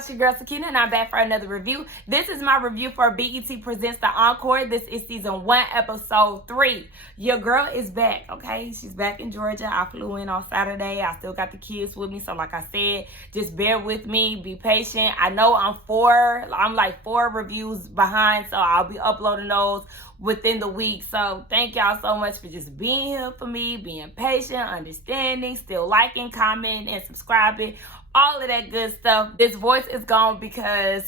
It's your girl Sakina and I'm back for another review. This is my review for BET Presents the Encore. This is season 1, episode 3. Your girl is back, okay? She's back in Georgia. I flew in on Saturday. I still got the kids with me. So like I said, just bear with me. Be patient. I know I'm like 4 reviews behind. So I'll be uploading those within the week. So thank y'all so much for just being here for me, being patient, understanding, still liking, commenting, and subscribing. All of that good stuff. This voice is gone because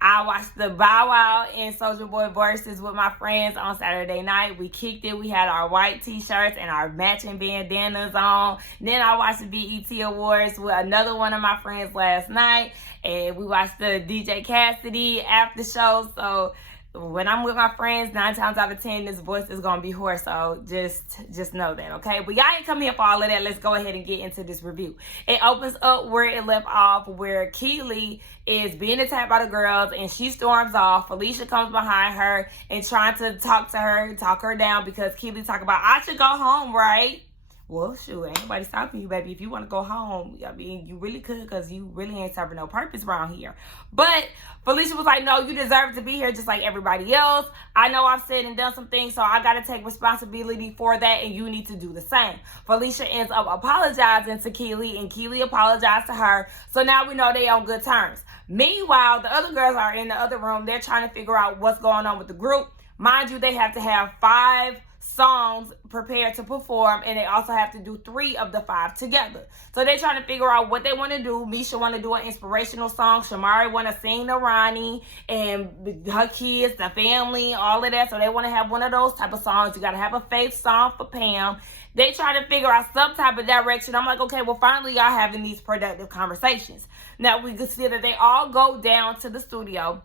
I watched the Bow Wow and Soulja Boy verses with my friends on Saturday night. We kicked it. We had our white t-shirts and our matching bandanas on. Then I watched the BET Awards with another one of my friends last night. And we watched the DJ Cassidy after show. So when I'm with my friends, 9 times out of 10, this voice is gonna be hoarse. So just know that, okay? But y'all ain't come here for all of that. Let's go ahead and get into this review. It opens up where it left off, where Keely is being attacked by the girls and she storms off. Felicia comes behind her and trying to talk her down because Keely talk about, I should go home, right? Well, shoot, ain't nobody stopping you, baby. If you want to go home, I mean, you really could, because you really ain't serving no purpose around here. But Felicia was like, no, you deserve to be here just like everybody else. I know I've said and done some things, so I got to take responsibility for that, and you need to do the same. Felicia ends up apologizing to Keely, and Keely apologized to her. So now we know they on good terms. Meanwhile, the other girls are in the other room. They're trying to figure out what's going on with the group. Mind you, they have to have 5 songs prepared to perform, and they also have to do 3 of the 5 together. So they're trying to figure out what they want to do. Misha want to do an inspirational song. Shamari want to sing to Ronnie and her kids, the family, all of that. So they want to have one of those type of songs. You got to have a faith song for Pam. They try to figure out some type of direction. I'm like, okay, well, finally y'all having these productive conversations. Now we can see that they all go down to the studio.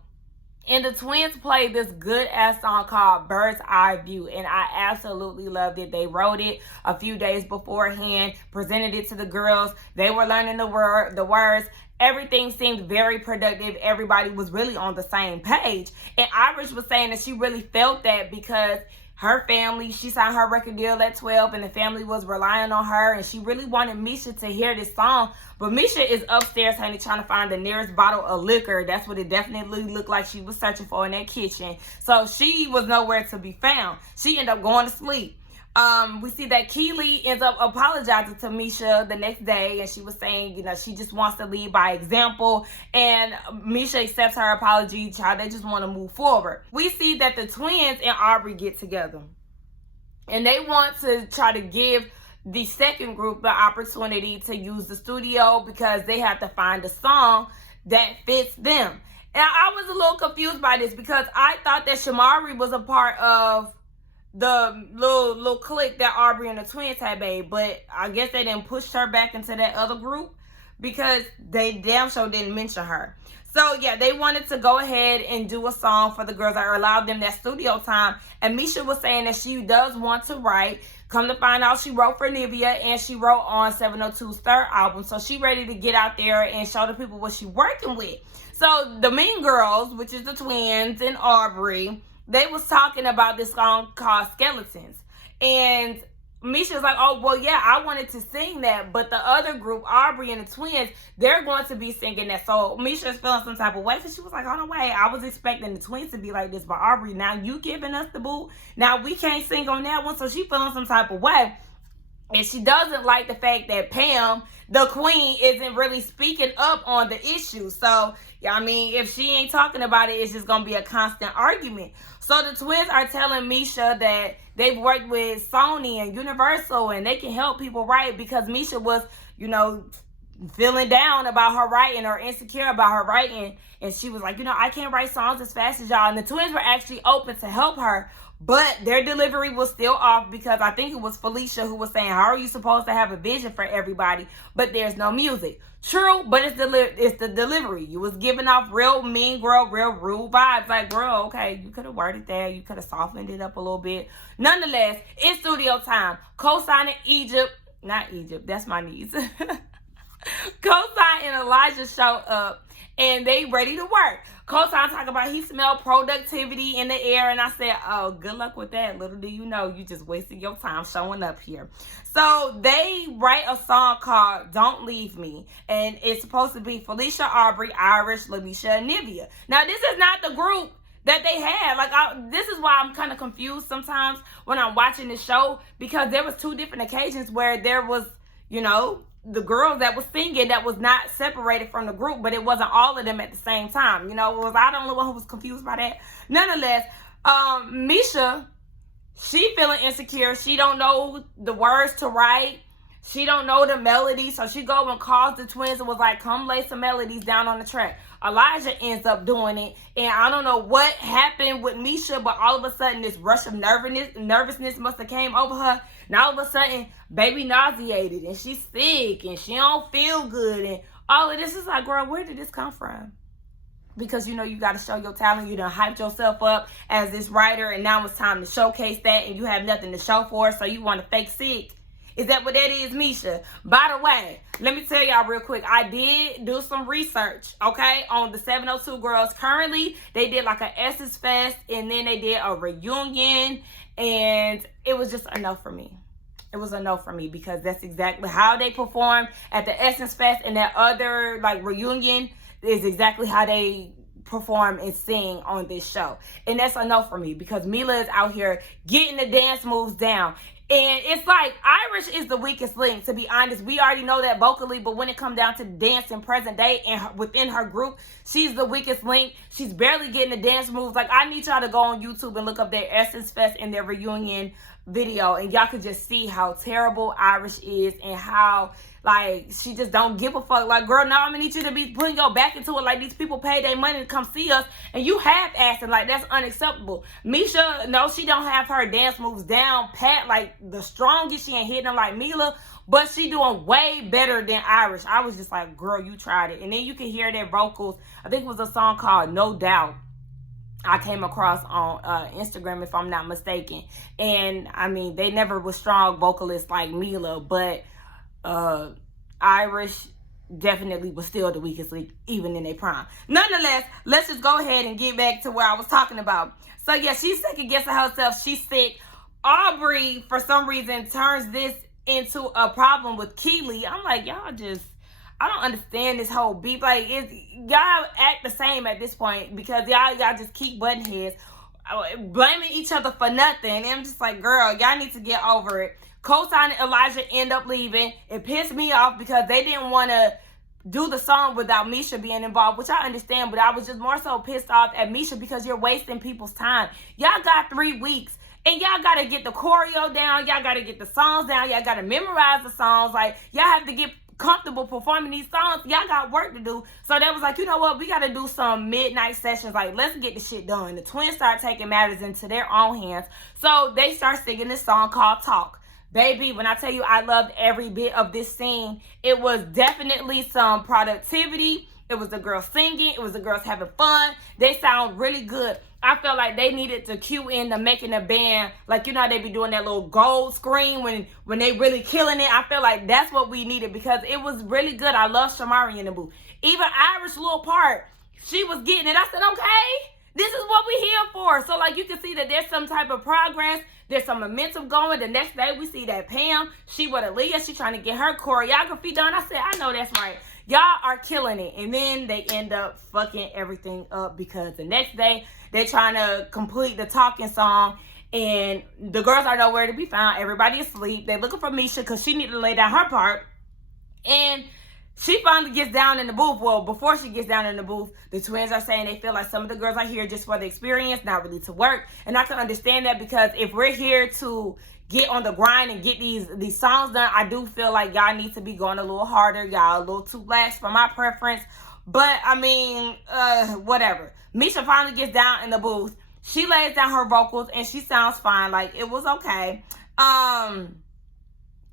And the twins played this good-ass song called Bird's Eye View, and I absolutely loved it. They wrote it a few days beforehand, presented it to the girls. They were learning the words. Everything seemed very productive. Everybody was really on the same page. And Irish was saying that she really felt that because her family, she signed her record deal at 12, and the family was relying on her, and she really wanted Misha to hear this song. But Misha is upstairs, honey, trying to find the nearest bottle of liquor. That's what it definitely looked like she was searching for in that kitchen. So she was nowhere to be found. She ended up going to sleep. We see that Keely ends up apologizing to Misha the next day, and she was saying, you know, she just wants to lead by example, and Misha accepts her apology. Child, they just want to move forward. We see that the twins and Aubrey get together, and they want to try to give the second group the opportunity to use the studio because they have to find a song that fits them. And I was a little confused by this because I thought that Shamari was a part of the little clique that Aubrey and the twins had made, but I guess they didn't push her back into that other group because they damn sure didn't mention her. So yeah, they wanted to go ahead and do a song for the girls that allowed them that studio time. And Misha was saying that she does want to write. Come to find out, she wrote for Nivea and she wrote on 702's 3rd album. So she ready to get out there and show the people what she working with. So the Mean Girls, which is the twins and Aubrey, they was talking about this song called Skeletons. And Misha was like, oh, well, yeah, I wanted to sing that. But the other group, Aubrey and the twins, they're going to be singing that. So Misha's feeling some type of way because she was like, hold on, wait, I was expecting the twins to be like this. But Aubrey, now you giving us the boot. Now we can't sing on that one. So she feeling some type of way. And she doesn't like the fact that Pam, the queen, isn't really speaking up on the issue. So, yeah, I mean, if she ain't talking about it, it's just going to be a constant argument. So the twins are telling Misha that they've worked with Sony and Universal and they can help people write because Misha was, you know, feeling down about her writing or insecure about her writing. And she was like, you know, I can't write songs as fast as y'all. And the twins were actually open to help her. But their delivery was still off because I think it was Felicia who was saying, how are you supposed to have a vision for everybody, but there's no music? True, but it's the delivery. You was giving off real mean girl, real rude vibes. Like, girl, okay, you could have worded that. You could have softened it up a little bit. Nonetheless, it's studio time. Co-signing Egypt. Not Egypt. That's my niece. Cosign and Elijah show up and they ready to work. Cosign talk about he smelled productivity in the air, and I said, oh, good luck with that. Little do you know, you just wasted your time showing up here. So they write a song called Don't Leave Me, and it's supposed to be Felicia, Aubrey, Irish, Lamisha, and Nivea. Now, this is not the group that they had. Like, this is why I'm kind of confused sometimes when I'm watching the show, because there was 2 different occasions where there was, you know, the girls that was singing that was not separated from the group, but it wasn't all of them at the same time. You know, was I the only one who was confused by that? Nonetheless, Misha, she feeling insecure. She don't know the words to write. She don't know the melody, so she go and calls the twins and was like, come lay some melodies down on the track. Elijah ends up doing it, and I don't know what happened with Misha, but all of a sudden this rush of nervousness must have came over her, and all of a sudden baby nauseated, and she's sick, and she don't feel good, and all of this is like, girl, where did this come from? Because, you know, you got to show your talent. You done hyped yourself up as this writer, and now it's time to showcase that, and you have nothing to show for it, so you want to fake sick. Is that what that is, Misha? By the way, let me tell y'all real quick. I did do some research, okay, on the 702 girls. Currently, they did like an Essence Fest, and then they did a reunion, and it was just enough for me. It was a no for me, because that's exactly how they performed at the Essence Fest, and that other like reunion is exactly how they perform and sing on this show. And that's a no for me, because Mila is out here getting the dance moves down. And it's like Irish is the weakest link, to be honest. We already know that vocally, but when it comes down to dancing present day and within her group, she's the weakest link. She's barely getting the dance moves. Like, I need y'all to go on YouTube and look up their Essence Fest and their reunion video, and y'all could just see how terrible Irish is and how, like, she just don't give a fuck. Like, girl, now I'm gonna need you to be putting your back into it. Like, these people pay their money to come see us, and you half-assing. Like, that's unacceptable. Misha, no, she don't have her dance moves down pat like the strongest. She ain't hitting them like Mila, but she doing way better than Irish. I was just like, girl, you tried it. And then you can hear their vocals. I think it was a song called No Doubt I came across on Instagram, if I'm not mistaken. And I mean, they never was strong vocalists like Mila, but Irish definitely was still the weakest link, even in their prime. Nonetheless, let's just go ahead and get back to where I was talking about. So yeah, she's second guessing herself. She's sick. Aubrey, for some reason, turns this into a problem with Keely. I'm like, y'all just, I don't understand this whole beef. Like, y'all act the same at this point, because y'all just keep butting heads, blaming each other for nothing. And I'm just like, girl, y'all need to get over it. Cosign and Elijah end up leaving. It pissed me off because they didn't want to do the song without Misha being involved, which I understand, but I was just more so pissed off at Misha because you're wasting people's time. Y'all got 3 weeks. And y'all got to get the choreo down. Y'all got to get the songs down. Y'all got to memorize the songs. Like, y'all have to get comfortable performing these songs. Y'all got work to do. So they was like, you know what? We got to do some midnight sessions. Like, let's get the shit done. The twins start taking matters into their own hands. So they start singing this song called Talk. Baby, when I tell you I loved every bit of this scene, it was definitely some productivity. It was the girls singing. It was the girls having fun. They sound really good. I felt like they needed to cue in the making a band. Like, you know how they be doing that little gold screen when they really killing it. I feel like that's what we needed, because it was really good. I love Shamari in the booth. Even Irish little part, she was getting it. I said, okay, this is what we here for. So, like, you can see that there's some type of progress. There's some momentum going. The next day, we see that Pam, she with Aaliyah. She trying to get her choreography done. I said, I know that's right. Y'all are killing it. And then they end up fucking everything up, because the next day, they're trying to complete the talking song, and the girls are nowhere to be found. Everybody is asleep. They're looking for Misha because she needed to lay down her part. And she finally gets down in the booth. Well, before she gets down in the booth, the twins are saying they feel like some of the girls are here just for the experience, not really to work. And I can understand that, because if we're here to get on the grind and get these songs done, I do feel like y'all need to be going a little harder. Y'all a little too lax for my preference. But, I mean, whatever. Misha finally gets down in the booth. She lays down her vocals, and she sounds fine. Like, it was okay.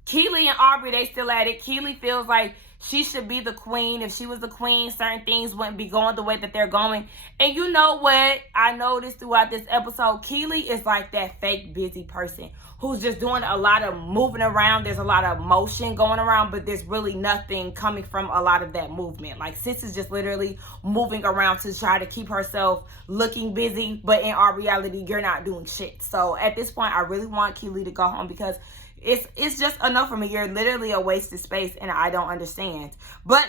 Keely and Aubrey, they still at it. Keely feels like She should be the queen. If she was the queen, certain things wouldn't be going the way that they're going. And you know what? I noticed throughout this episode, Keely is like that fake busy person who's just doing a lot of moving around. There's a lot of motion going around, but there's really nothing coming from a lot of that movement. Like, sis is just literally moving around to try to keep herself looking busy, but in our reality, you're not doing shit. So at this point, I really want Keely to go home because it's just enough for me. You're literally a waste of space, and I don't understand. But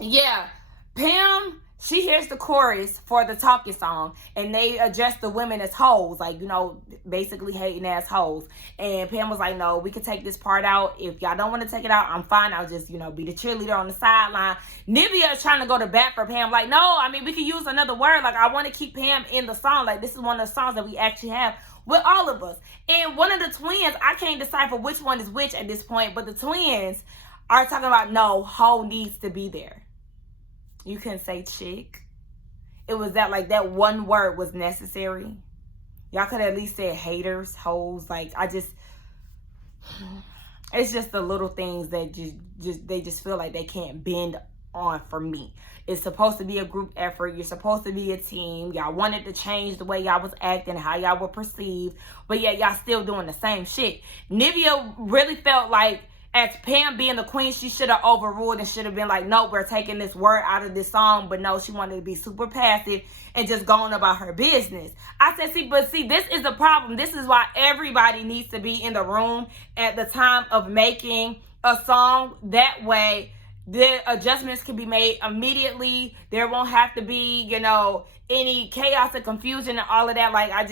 yeah, Pam, she hears the chorus for the talking song, and they address the women as hoes, like, you know, basically hating ass hoes. And Pam was like, no, we can take this part out. If y'all don't want to take it out, I'm fine. I'll just, you know, be the cheerleader on the sideline. Nivea is trying to go to bat for Pam. Like, no, I mean, we can use another word. Like, I want to keep Pam in the song. Like, this is one of the songs that we actually have with all of us. And one of the twins, I can't decipher which one is which at this point, but the twins are talking about, no, hoe needs to be there. You couldn't say chick. It was that, like, that one word was necessary. Y'all could at least say haters, hoes. Like, it's just the little things that they just feel like they can't bend on for me. It's supposed to be a group effort. You're supposed to be a team. Y'all wanted to change the way y'all was acting, how y'all were perceived, but yet y'all still doing the same shit. Nivea really felt like, as Pam being the queen, she should have overruled and should have been like, no, we're taking this word out of this song. But no, she wanted to be super passive and just going about her business. I said, see, this is the problem. This is why everybody needs to be in the room at the time of making a song. That way, the adjustments can be made immediately. There won't have to be, you know, any chaos and confusion and all of that. Like, I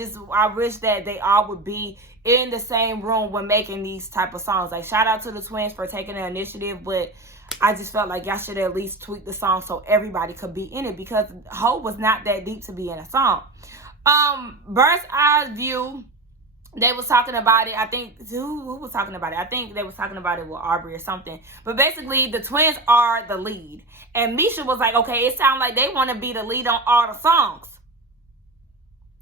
wish that they all would be in the same room when making these type of songs. Like, shout out to the twins for taking the initiative, but I just felt like y'all should at least tweak the song so everybody could be in it, because Ho was not that deep to be in a song. Bird's eye view, they was talking about it. I think, who was talking about it? I think they was talking about it with Aubrey or something. But basically, the twins are the lead. And Misha was like, okay, it sounds like they want to be the lead on all the songs.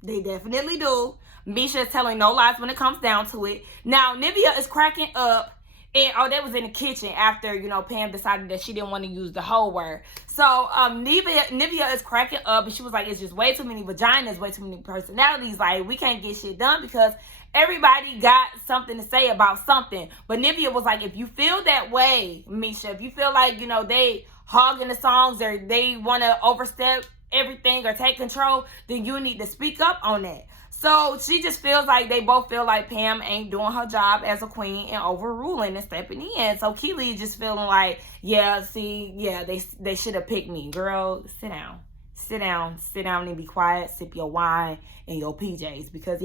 They definitely do. Misha is telling no lies when it comes down to it. Now, Nivea is cracking up. And, they was in the kitchen after, you know, Pam decided that she didn't want to use the whole word. So, Nivea is cracking up. And she was like, it's just way too many vaginas, way too many personalities. Like, we can't get shit done because everybody got something to say about something. But Nivea was like, if you feel that way, Misha, if you feel like, you know, they hogging the songs or they want to overstep everything or take control, then you need to speak up on that. So she just feels like they both feel like Pam ain't doing her job as a queen and overruling and stepping in. So Keely just feeling like, they should have picked me. Girl, sit down. Sit down and be quiet. Sip your wine and your PJs. Because,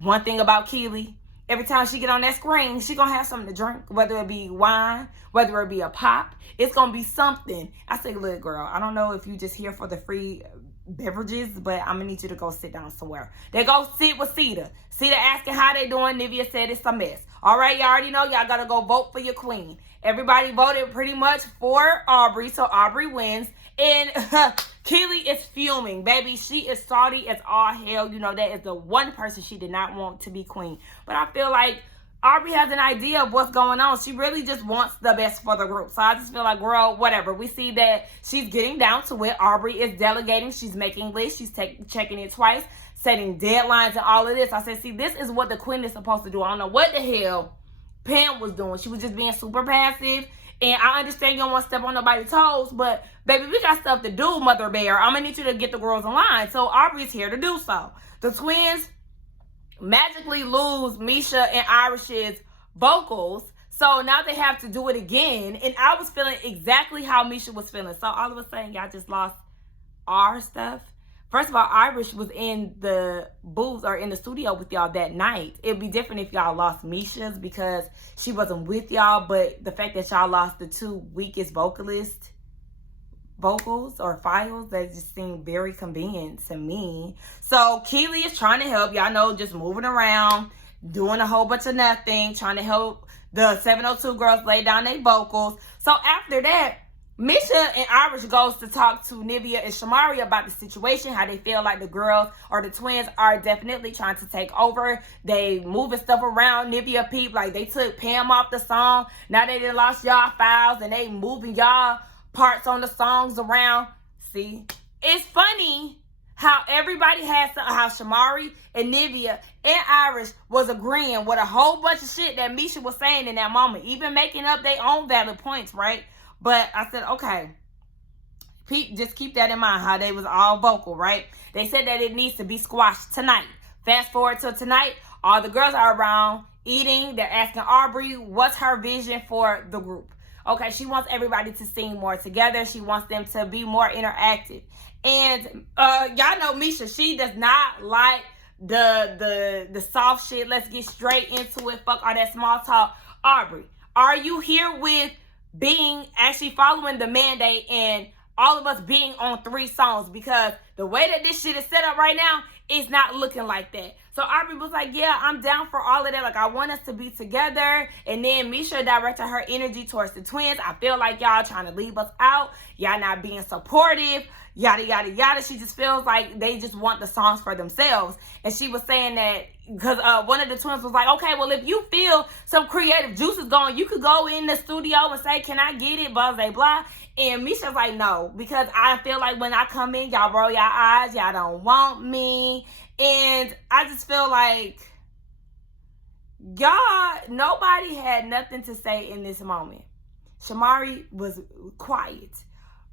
one thing about Keely, every time she get on that screen, she gonna have something to drink. Whether it be wine, whether it be a pop, it's gonna be something. I say, look, girl, I don't know if you just here for the free beverages, but I'm gonna need you to go sit down somewhere. They go sit with Cedar. Cedar asking how they doing. Nivea said it's a mess. All right, y'all already know y'all gotta go vote for your queen. Everybody voted pretty much for Aubrey, so Aubrey wins. And Keely is fuming, baby. She is salty as all hell. You know, that is the one person she did not want to be queen. But I feel like Aubrey has an idea of what's going on. She really just wants the best for the group. So I just feel like, girl, whatever. We see that she's getting down to it. Aubrey is delegating. She's making lists. She's checking it twice, setting deadlines and all of this. I said, see, this is what the queen is supposed to do. I don't know what the hell Pam was doing. She was just being super passive. And I understand you don't want to step on nobody's toes, but baby, we got stuff to do, Mother Bear. I'm going to need you to get the girls in line. So Aubrey's here to do so. The twins magically lose Misha and Irish's vocals. So now they have to do it again. And I was feeling exactly how Misha was feeling. So all of a sudden, y'all just lost our stuff. First of all, Irish was in the booth or in the studio with y'all that night. It'd be different if y'all lost Misha's because she wasn't with y'all. But the fact that y'all lost the two weakest vocals or files, that just seemed very convenient to me. So Keely is trying to help. Y'all know, just moving around, doing a whole bunch of nothing, trying to help the 702 girls lay down their vocals. So after that, Misha and Irish goes to talk to Nivea and Shamari about the situation, how they feel like the girls or the twins are definitely trying to take over. They moving stuff around. Nivea peep, like they took Pam off the song. Now they done lost y'all files and they moving y'all parts on the songs around. See, it's funny how everybody has how Shamari and Nivea and Irish was agreeing with a whole bunch of shit that Misha was saying in that moment, even making up their own valid points, right? But I said, okay, just keep that in mind, how they was all vocal, right? They said that it needs to be squashed tonight. Fast forward to tonight, all the girls are around eating. They're asking Aubrey, what's her vision for the group? Okay, she wants everybody to sing more together. She wants them to be more interactive. And y'all know Misha, she does not like the soft shit. Let's get straight into it. Fuck all that small talk. Aubrey, are you here with being actually following the mandate and all of us being on 3 songs? Because the way that this shit is set up right now, it's not looking like that. So Aubrey was like, yeah, I'm down for all of that. Like, I want us to be together. And then Misha directed her energy towards the twins. I feel like y'all trying to leave us out. Y'all not being supportive. Yada, yada, yada. She just feels like they just want the songs for themselves. And she was saying that because one of the twins was like, okay, well, if you feel some creative juices going, you could go in the studio and say, can I get it? Blah, blah, blah. And Misha's like, no, because I feel like when I come in, y'all roll your eyes. Y'all don't want me. And I just feel like y'all, nobody had nothing to say in this moment. Shamari was quiet.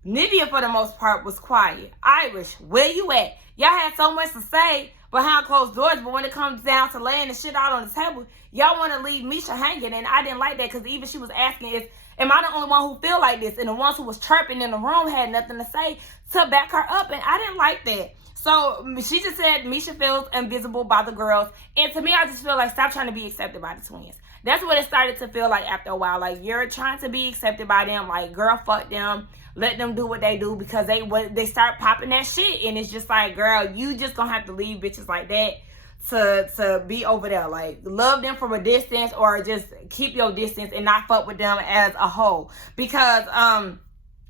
Nivea, for the most part, was quiet. Irish, where you at? Y'all had so much to say behind closed doors, but when it comes down to laying the shit out on the table, y'all want to leave Misha hanging. And I didn't like that, because even she was asking, am I the only one who feel like this? And the ones who was chirping in the room had nothing to say to back her up, and I didn't like that. So she just said Misha feels invisible by the girls. And to me, I just feel like, stop trying to be accepted by the twins. That's what it started to feel like after a while. Like, you're trying to be accepted by them. Like, girl, fuck them. Let them do what they do, because they start popping that shit. And it's just like, girl, you just gonna have to leave bitches like that to be over there. Like, love them from a distance, or just keep your distance and not fuck with them as a whole. Because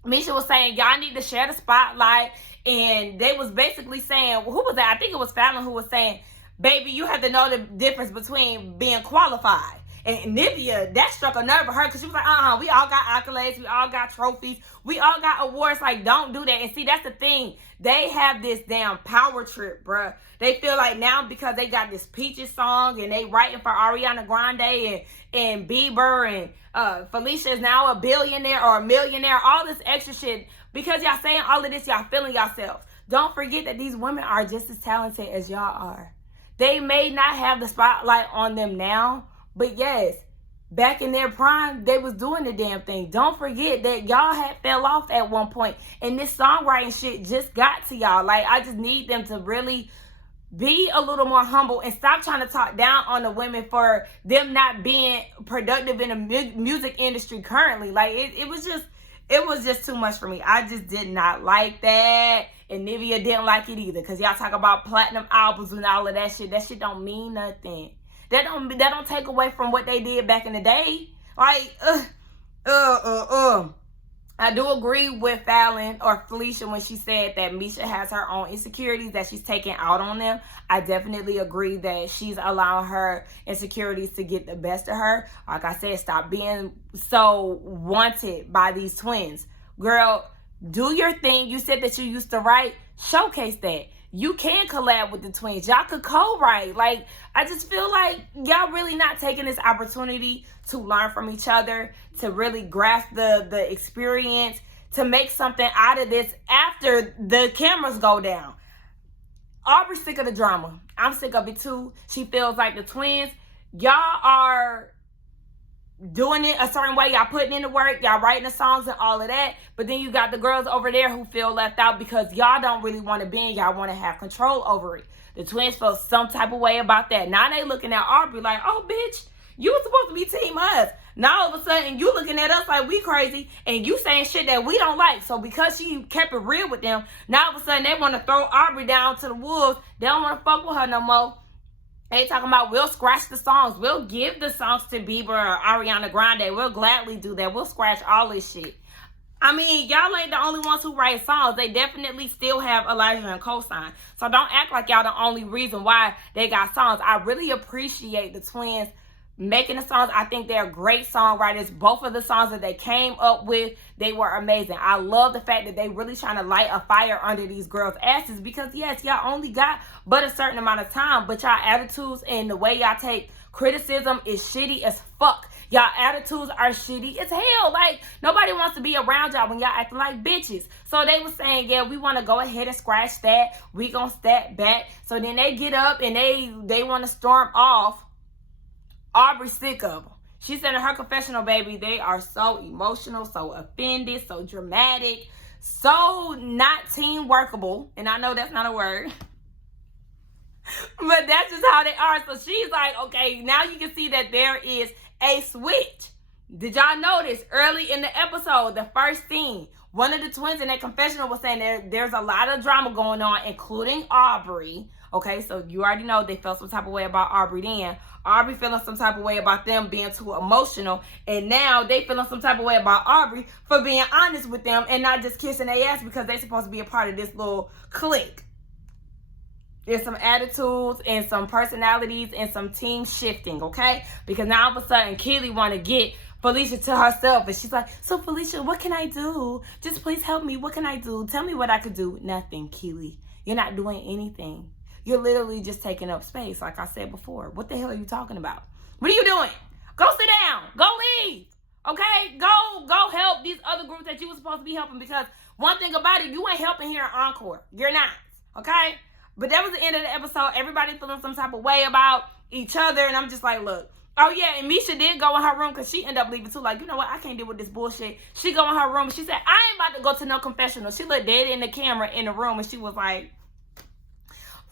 Misha was saying, y'all need to share the spotlight. And they was basically saying, who was that? I think it was Fallon who was saying, baby, you have to know the difference between being qualified. And Nivea, that struck a nerve with her, because she was like, we all got accolades. We all got trophies. We all got awards. Like, don't do that. And see, that's the thing. They have this damn power trip, bruh. They feel like now, because they got this Peaches song and they writing for Ariana Grande and Bieber, and Felicia is now a billionaire or a millionaire, all this extra shit. Because y'all saying all of this, y'all feeling yourselves. Don't forget that these women are just as talented as y'all are. They may not have the spotlight on them now, but yes, back in their prime, they was doing the damn thing. Don't forget that y'all had fell off at one point, and this songwriting shit just got to y'all. Like, I just need them to really be a little more humble and stop trying to talk down on the women for them not being productive in the music industry currently. Like, it was just too much for me. I just did not like that. And Nivea didn't like it either, because y'all talk about platinum albums and all of that shit. That shit don't mean nothing. That don't take away from what they did back in the day. Like, I do agree with Fallon or Felicia when she said that Misha has her own insecurities that she's taking out on them. I definitely agree that she's allowing her insecurities to get the best of her. Like I said, stop being so wanted by these twins. Girl, do your thing. You said that you used to write. Showcase that. You can collab with the twins. Y'all could co-write. Like, I just feel like y'all really not taking this opportunity to learn from each other, to really grasp the experience, to make something out of this after the cameras go down. Aubrey's sick of the drama. I'm sick of it too. She feels like the twins, y'all are doing it a certain way. Y'all putting in the work. Y'all writing the songs and all of that. But then you got the girls over there who feel left out because y'all don't really want to be in. Y'all want to have control over it. The twins feel some type of way about that. Now they looking at Aubrey like, oh, bitch, you were supposed to be team us. Now all of a sudden you looking at us like we crazy and you saying shit that we don't like. So because she kept it real with them, now all of a sudden they want to throw Aubrey down to the wolves. They don't want to fuck with her no more. They talking about we'll scratch the songs. We'll give the songs to Bieber or Ariana Grande. We'll gladly do that. We'll scratch all this shit. I mean, y'all ain't the only ones who write songs. They definitely still have Elijah and Cosign. So don't act like y'all the only reason why they got songs. I really appreciate the twins making the songs. I think they're great songwriters. Both of the songs that they came up with, they were amazing. I love the fact that they really trying to light a fire under these girls' asses because, yes, y'all only got but a certain amount of time, but y'all attitudes and the way y'all take criticism is shitty as fuck. Y'all attitudes are shitty as hell. Like, nobody wants to be around y'all when y'all acting like bitches. So they were saying, yeah, we want to go ahead and scratch that. We gonna step back. So then they get up and they want to storm off. Aubrey's sick of them. She said in her confessional, baby, they are so emotional, so offended, so dramatic, so not team workable. And I know that's not a word. But that's just how they are. So she's like, okay, now you can see that there is a switch. Did y'all notice early in the episode, the first scene, one of the twins in that confessional was saying there's a lot of drama going on, including Aubrey. Okay, so you already know they felt some type of way about Aubrey then. Aubrey feeling some type of way about them being too emotional. And now they feeling some type of way about Aubrey for being honest with them and not just kissing their ass because they're supposed to be a part of this little clique. There's some attitudes and some personalities and some team shifting, okay? Because now all of a sudden, Keely want to get Felicia to herself. And she's like, so Felicia, what can I do? Just please help me. What can I do? Tell me what I could do. Nothing, Keely. You're not doing anything. You're literally just taking up space, like I said before. What the hell are you talking about? What are you doing? Go sit down. Go leave. Okay? Go help these other groups that you were supposed to be helping because one thing about it, you ain't helping here at Encore. You're not. Okay? But that was the end of the episode. Everybody feeling some type of way about each other. And I'm just like, look. Oh, yeah. And Misha did go in her room because she ended up leaving too. Like, you know what? I can't deal with this bullshit. She go in her room. She said, I ain't about to go to no confessional. She looked dead in the camera in the room. And she was like,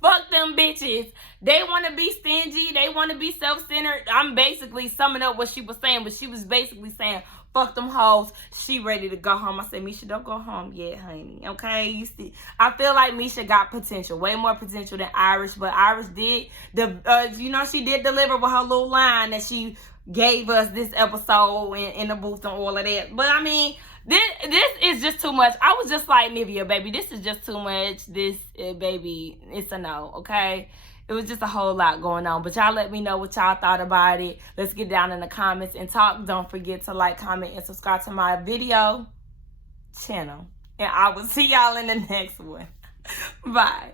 fuck them bitches. They want to be stingy. They want to be self-centered. I'm basically summing up what she was saying. But she was basically saying, fuck them hoes. She ready to go home. I said, Misha, don't go home yet, honey. Okay? You see, I feel like Misha got potential. Way more potential than Irish. But Irish did, she did deliver with her little line that she gave us this episode in the booth and all of that. But, I mean, this is just too much. I was just like, Nivea, baby, this is just too much. Baby, it's a no, okay? It was just a whole lot going on. But y'all let me know what y'all thought about it. Let's get down in the comments and talk. Don't forget to like, comment, and subscribe to my video channel. And I will see y'all in the next one. Bye.